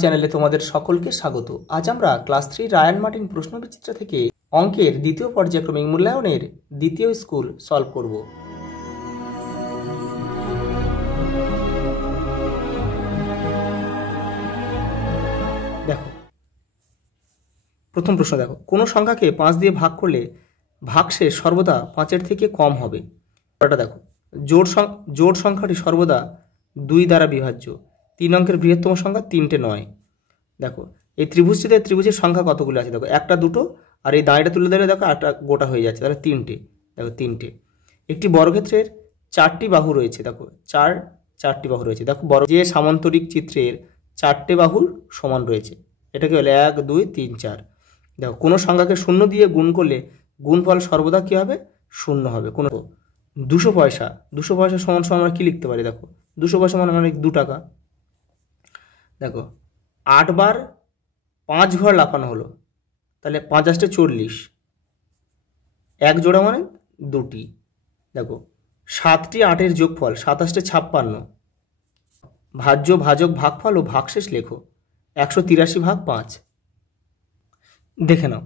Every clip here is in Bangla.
চ্যানেলে তোমাদের সকলকে স্বাগত। আজ আমরা ক্লাস 3 রায়ান মার্টিন প্রশ্নবিচিত্রা থেকে অঙ্কের দ্বিতীয় পর্যায়ক্রমিক মূল্যায়নের দ্বিতীয় স্কুল সলভ করব। দেখো প্রথম প্রশ্ন, দেখো কোনো সংখ্যাকে 5 দিয়ে ভাগ করলে ভাগশেষ সর্বদা 5-এর থেকে কম হবে। এটা দেখো জোড় সংখ্যাটি সর্বদা 2 দ্বারা বিভাজ্য। 3 অঙ্কের বৃহত্তম সংখ্যা 3টে নয়। দেখো এই ত্রিভুজের সংখ্যা কতগুলো আছে, দেখো একটা দুটো, আর এই দাঁড়িটা তুলে দিলে দেখো একটা গোটা হয়ে যাচ্ছে, তাহলে 3টে। দেখো 3টে। একটি বর্গক্ষেত্রের 4টি বাহু রয়েছে, দেখো চারটি বাহু রয়েছে। দেখো যে সামান্তরিক চিত্রের 4টে বাহুর সমান রয়েছে, এটাকে বলে 1 2 3 4। দেখো কোনো সংখ্যাকে 0 দিয়ে গুণ করলে গুণফল সর্বদা কী হবে? 0 হবে। কোনো 200 পয়সা সমান আমরা কী লিখতে পারি? দেখো 200 পয়সা মানে 2 টাকা। দেখো 8 বার 5 ঘর লাফানো হলো, তাহলে 5 × 8 = 40। 1 জোড়া মানে 2টি। দেখো 7টি 8-এর যোগফল 7 × 8 = 56। ভাজ্য, ভাজক, ভাগফল ও ভাগশেষ লেখো। 183 ভাগ 5। দেখে নাও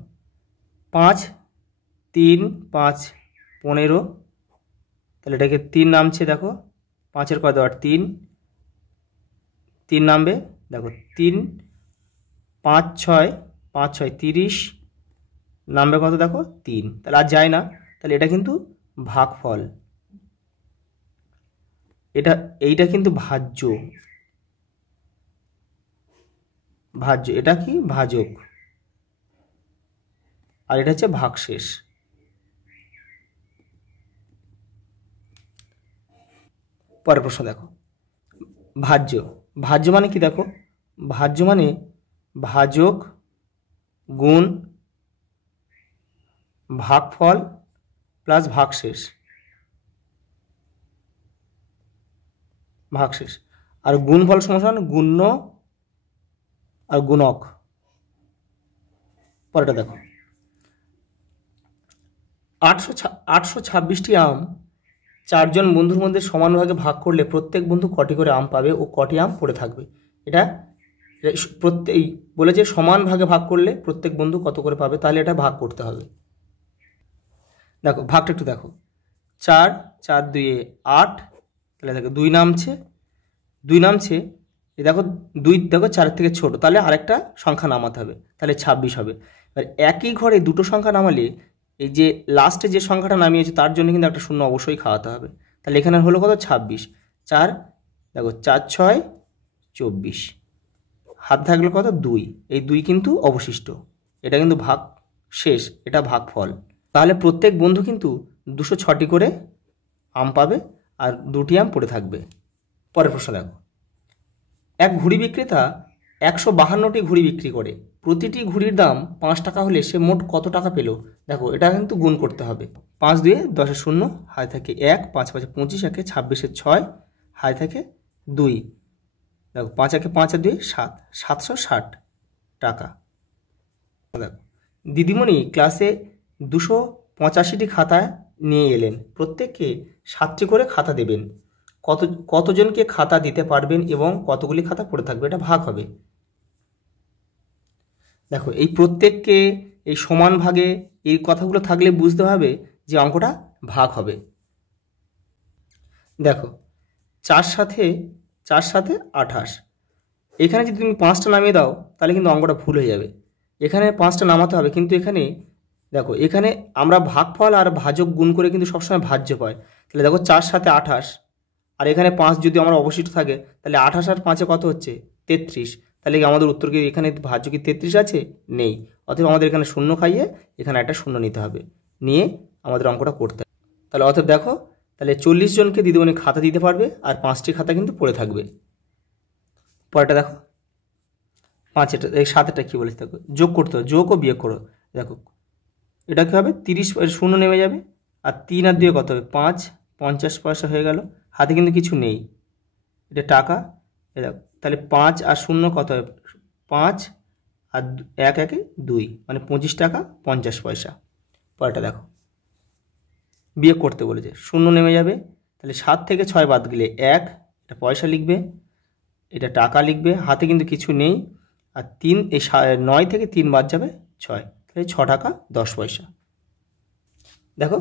5 3 5 15, তাহলে এটাকে 3 নামছে। দেখো 5-এর কত আর 3 নামবে। দেখো 3 5 6 30 নামবে কত? দেখো 3। তাহলে আর যায় না, তাহলে এটা কিন্তু ভাগফল, এইটা কিন্তু ভাজ্য, এটা কি ভাজক, আর এটা হচ্ছে ভাগশেষ। পরের প্রশ্ন দেখো ভাজ্য মানে কি? দেখো ভাজ্য মানে ভাজক গুণ ভাগফল প্লাস ভাগশেষ। আর গুণফল সমান গুণ্য আর গুণক। পরেরটা দেখো 826টি আম 4 জন বন্ধুর মধ্যে সমান ভাগে ভাগ করলে প্রত্যেক বন্ধু কটি করে আম পাবে ও কটি আম পড়ে থাকবে? এটা বলেছে সমান ভাগে ভাগ করলে প্রত্যেক বন্ধু কত করে পাবে, তাহলে এটা ভাগ করতে হবে। দেখো ভাগটা একটু দেখো, 4 4 2 8, তাহলে দেখো 2 নামছে। এই দেখো 2 দেখো 4-এর থেকে ছোট, তাহলে আরেকটা সংখ্যা নামাতে হবে, তাহলে 26 হবে। এবার একই ঘরে দুটো সংখ্যা নামালে এই যে লাস্টে যে সংখ্যাটা নামিয়েছে তার জন্য কিন্তু একটা শূন্য অবশ্যই খাওয়াতে হবে। তাহলে এখানে হলো কত? 26। 4 দেখো 4 6 24, হাত থাকলো কত? 2। এই 2 কিন্তু অবশিষ্ট, এটা কিন্তু ভাগ শেষ, এটা ভাগফল। তাহলে প্রত্যেক বন্ধু কিন্তু 206টি করে আম পাবে আর 2টি আম পড়ে থাকবে। পরের প্রশ্ন দেখো, এক ঘুড়ি বিক্রেতা 152টি ঘুড়ি বিক্রি করে। প্রতিটি ঘুড়ির দাম 5 টাকা হলে সে মোট কত টাকা পেল? দেখো এটা কিন্তু গুণ করতে হবে। 5 2 10 0, হাই থাকে 1, 5 5 25, 1 26 6, হাই থাকে 2। দেখো 5 1 5 2 7, 760 টাকা। দেখো দিদিমণি ক্লাসে 285টি খাতা নিয়ে এলেন, প্রত্যেককে 7টি করে খাতা দেবেন। কতজনকে খাতা দিতে পারবেন এবং কতগুলি খাতা পড়ে থাকবে? এটা ভাগ হবে। দেখো এই প্রত্যেককে এই সমান ভাগে এই কথাগুলো থাকলে বুঝতে হবে যে অঙ্কটা ভাগ হবে। দেখো 4 সাথে 28, এখানে যদি তুমি 5টা নামিয়ে দাও তাহলে কিন্তু অঙ্কটা ভুল হয়ে যাবে। এখানে 5টা নামাতে হবে, কিন্তু এখানে দেখো এখানে আমরা ভাগফল আর ভাজক গুণ করে কিন্তু সবসময় ভাজ্য পাই। তাহলে দেখো 4 সাথে 28, আর এখানে 5 যদি আমার অবশিষ্ট থাকে তাহলে 28 আর 5-এ কত হচ্ছে? 33। তাহলে আমাদের উত্তর কি এখানে ভাজ্য কি 33 আছে? নেই। অতএব আমাদের এখানে 0 খাইয়ে এখানে একটা 0 নিতে হবে, নিয়ে আমাদের অঙ্কটা করতে হবে। তাহলে অতএব দেখো, তাহলে 40 জনকে দিদিমণি খাতা দিতে পারবে আর 5টি খাতা কিন্তু পড়ে থাকবে। পরেরটা দেখো 5-এটা এই 7-এটা কী বলেছে? দেখো যোগ করতে হবে, যোগ ও বিয়োগ করো। দেখো এটা কী হবে? 30 0 নেমে যাবে, আর 3 আর 2 কত হবে? 5, 50 পয়সা হয়ে গেল। হাতে কিন্তু কিছু নেই, এটা টাকা। দেখো তাহলে 5 আর 0 কত হবে? 5 আর 1 1 2, মানে 25 টাকা 50 পয়সা। পরেরটা দেখো বিয়োগ করতে বলেছে, 0 নেমে যাবে, তাহলে 7 থেকে 6 বাদ গেলে 1, এটা পয়সা লিখবে, এটা টাকা লিখবে, হাতে কিন্তু কিছু নেই। আর 3 এই 9 থেকে 3 বাদ যাবে 6, তাহলে 6 টাকা 10 পয়সা। দেখো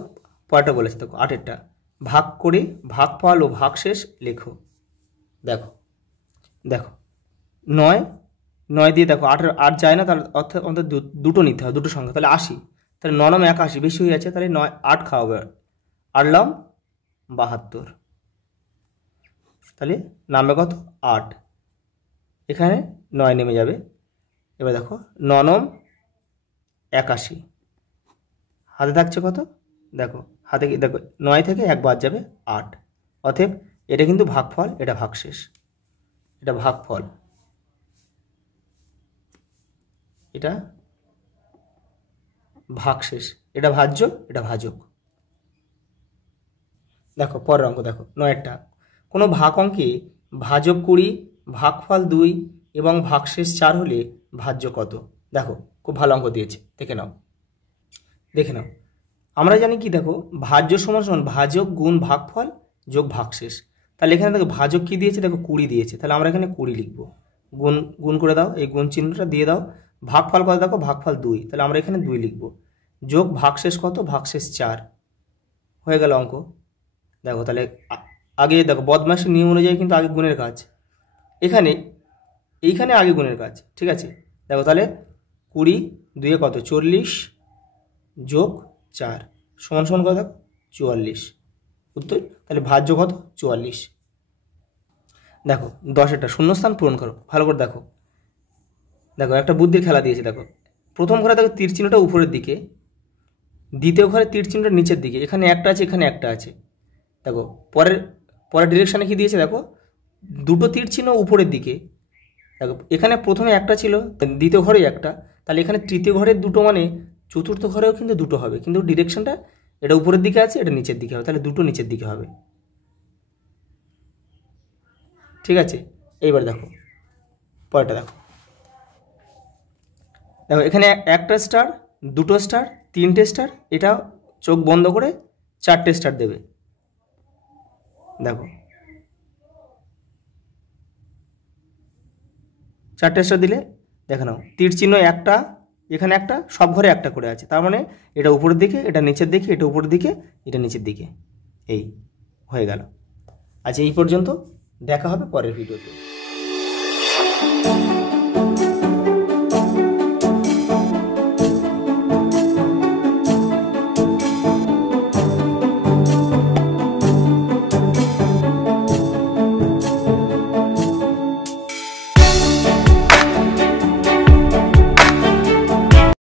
পরেরটা বলেছে, দেখো 8এরটা, ভাগ করে ভাগফল ও ভাগশেষ লেখো। দেখো দেখো 9 দিয়ে দেখো 8 যায় না, তাহলে অর্থাৎ আমাদের দুটো নিতে হবে, দুটো সংখ্যা, তাহলে 80, তাহলে 9 9 81 বেশি হয়ে যাচ্ছে, তাহলে 8 খাওয়াবে, 8 লম 72, তাহলে নামবে কত 8, এখানে 9 নেমে যাবে। এবার দেখো 9 9 81, হাতে থাকছে কত, দেখো হাতে দেখো 9 থেকে 1 বাদ যাবে 8, অতএব এটা কিন্তু ভাগফল, এটা ভাগশেষ, এটা ভাগফল, এটা ভাগশেষ, এটা ভাজ্য, এটা ভাজক। দেখো পরের অঙ্ক দেখো 9এরটা, কোনো ভাগ অঙ্কে ভাজক 20, ভাগফল 2 এবং ভাগশেষ 4 হলে ভাজ্য কত? দেখো খুব ভালো অঙ্ক দিয়েছে, দেখে নাও দেখে নাও। আমরা জানি কি, দেখো ভাজ্য সমান সমান ভাজক গুণ ভাগফল যোগ ভাগশেষ। তাহলে এখানে দেখো ভাজক কি দিয়েছে, দেখো 20 দিয়েছে, তাহলে আমরা এখানে 20 লিখবো, গুণ গুণ করে দাও, এই গুণ চিহ্নটা দিয়ে দাও। ভাগফল কত, দেখো ভাগফল 2, তাহলে আমরা এখানে 2 লিখবো, যোগ ভাগশেষ কত, ভাগশেষ 4, হয়ে গেল অঙ্ক। দেখো তাহলে আগে দেখো বদমাশের নিয়ম অনুযায়ী কিন্তু আগে গুণের কাজ, এইখানে আগে গুণের কাজ, ঠিক আছে। দেখো তাহলে 20 2 কত 40 যোগ 4 সমান সমান কত, 44, উত্তর তাহলে ভাজ্য কত 44। দেখো 10এরটা, শূন্যস্থান পূরণ করো, ভালো করে দেখো। দেখো একটা বুদ্ধির খেলা দিয়েছে, দেখো প্রথম ঘরে দেখো তীর চিহ্নটা উপরের দিকে, দ্বিতীয় ঘরে তীর চিহ্নটা নিচের দিকে, এখানে একটা আছে, এখানে একটা আছে। দেখো পরের ডিরেকশানে কি দিয়েছে, দেখো দুটো তীর চিহ্ন উপরের দিকে। দেখো এখানে প্রথমে একটা ছিল, দ্বিতীয় ঘরে একটা, তাহলে এখানে তৃতীয় ঘরের দুটো মানে চতুর্থ ঘরেও কিন্তু দুটো হবে, কিন্তু ডিরেকশনটা এটা উপরের দিকে আছে, এটা নিচের দিকে হবে, তাহলে দুটো নিচের দিকে হবে, ঠিক আছে। এইবার দেখো পরেরটা দেখো, দেখো এখানে একটা স্টার, দুটো স্টার, 3টে স্টার, এটা চোখ বন্ধ করে 4টে স্টার দেবে। দেখো 4টে স্টার দিলে দেখে নাও তীর চিহ্ন একটা, এখানে একটা, সব ঘরে একটা করে আছে, তার মানে এটা উপরের দিকে, এটা নিচের দিকে, এটা উপরের দিকে, এটা নিচের দিকে, এই হয়ে গেল। আচ্ছা এই পর্যন্ত, দেখা হবে পরের ভিডিওতে।